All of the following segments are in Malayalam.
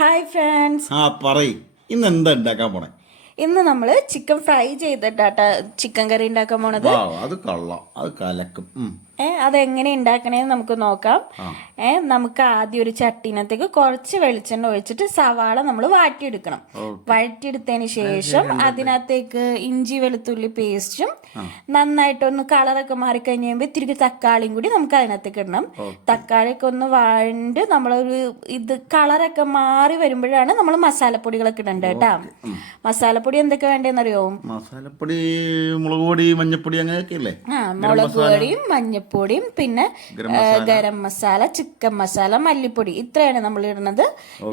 Hi friends. പറയ്, ഇന്ന് എന്താ ഉണ്ടാക്കാൻ പോണേ? ഇന്ന് നമ്മൾ ചിക്കൻ ഫ്രൈ ചെയ്തിട്ടാ ചിക്കൻ കറി ഉണ്ടാക്കാൻ പോണത്. അത് കൊള്ളാം, അത് കലക്കും. അതെങ്ങനെ ഉണ്ടാക്കണേന്ന് നമുക്ക് നോക്കാം. നമുക്ക് ആദ്യം ഒരു ചട്ടീനകത്തേക്ക് കുറച്ച് വെളിച്ചെണ്ണ ഒഴിച്ചിട്ട് സവാള നമ്മൾ വാട്ടിയെടുക്കണം. വഴറ്റിയെടുത്തതിന് ശേഷം അതിനകത്തേക്ക് ഇഞ്ചി വെളുത്തുള്ളി പേസ്റ്റും നന്നായിട്ടൊന്ന് കളറൊക്കെ മാറിക്കഴിഞ്ഞ് കഴിയുമ്പോൾ ഇത്തിരി തക്കാളിയും കൂടി നമുക്ക് അതിനകത്തേക്ക് ഇടണം. തക്കാളിയൊക്കെ ഒന്ന് വഴണ്ട് നമ്മളൊരു കളറൊക്കെ മാറി വരുമ്പോഴാണ് നമ്മൾ മസാലപ്പൊടികളൊക്കെ ഇടേണ്ടത് കേട്ടാ. മസാലപ്പൊടി എന്തൊക്കെ വേണ്ടതെന്നറിയോ? മസാലപ്പൊടി മുളക് പൊടി, മഞ്ഞപ്പൊടി, അങ്ങനെയൊക്കെ ഇല്ലേ? മുളക് പൊടിയും മഞ്ഞപ്പൊടിയും പിന്നെ ഗരം മസാല, ചിക്കൻ മസാല, മല്ലിപ്പൊടി, ഇത്രയാണ് നമ്മൾ ഇടുന്നത്.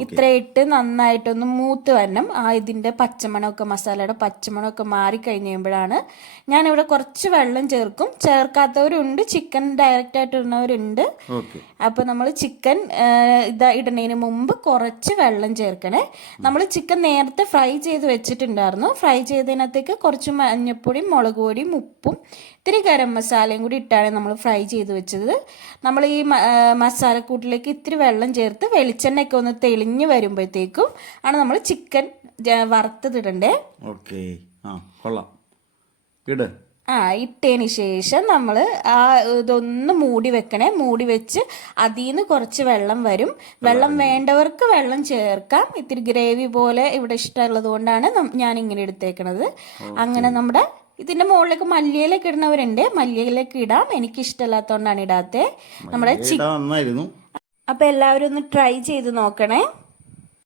ഇത്ര ഇട്ട് നന്നായിട്ടൊന്ന് മൂത്ത് വരണം. ഇതിന്റെ പച്ചമണമൊക്കെ, മസാലയുടെ പച്ചമണമൊക്കെ മാറി കഴിഞ്ഞ് കഴിയുമ്പോഴാണ് ഞാനിവിടെ കുറച്ച് വെള്ളം ചേർക്കും. ചേർക്കാത്തവരുണ്ട്, ചിക്കൻ ഡയറക്റ്റ് ആയിട്ട് ഇടുന്നവരുണ്ട്. അപ്പൊ നമ്മൾ ചിക്കൻ ഇടുന്നതിന് മുമ്പ് കുറച്ച് വെള്ളം ചേർക്കണേ. നമ്മൾ ചിക്കൻ നേരത്തെ ഫ്രൈ ചെയ്ത് വെച്ചിട്ടുണ്ടായിരുന്നു. ഫ്രൈ ചെയ്തതിനകത്തേക്ക് കുറച്ച് മഞ്ഞപ്പൊടിയും മുളക് പൊടിയും ഉപ്പും ഇത്തിരി ഗരം മസാലയും കൂടി ഇട്ടാണ് നമ്മൾ ഫ്രൈ ചെയ്ത് വെച്ചത്. നമ്മൾ ഈ മസാലക്കൂട്ടിലേക്ക് ഇത്തിരി വെള്ളം ചേർത്ത് വെളിച്ചെണ്ണയൊക്കെ ഒന്ന് തെളിഞ്ഞ് വരുമ്പോഴത്തേക്കും ആണ് നമ്മൾ ചിക്കൻ വറുത്തതിടണ്ടേ. ഇട്ടതിന് ശേഷം നമ്മൾ ഇതൊന്ന് മൂടി വെക്കണേ. മൂടി വെച്ച് അതിൽ നിന്ന് കുറച്ച് വെള്ളം വരും. വെള്ളം വേണ്ടവർക്ക് വെള്ളം ചേർക്കാം. ഇത്തിരി ഗ്രേവി പോലെ ഇവിടെ ഇഷ്ടമുള്ളത് കൊണ്ടാണ് ഞാൻ ഇങ്ങനെ എടുത്തേക്കണത്. അങ്ങനെ നമ്മുടെ ഇതിന്റെ മുകളിലേക്ക് മല്ലിയിലൊക്കെ ഇടുന്നവരുണ്ട്, മല്ലിയിലൊക്കെ ഇടാം. എനിക്ക് ഇഷ്ടമല്ലാത്തതുകൊണ്ടാണ് ഇടാത്തത്. നമ്മുടെ ചിക്കൻ. അപ്പൊ എല്ലാവരും ഒന്ന് ട്രൈ ചെയ്ത് നോക്കണേ.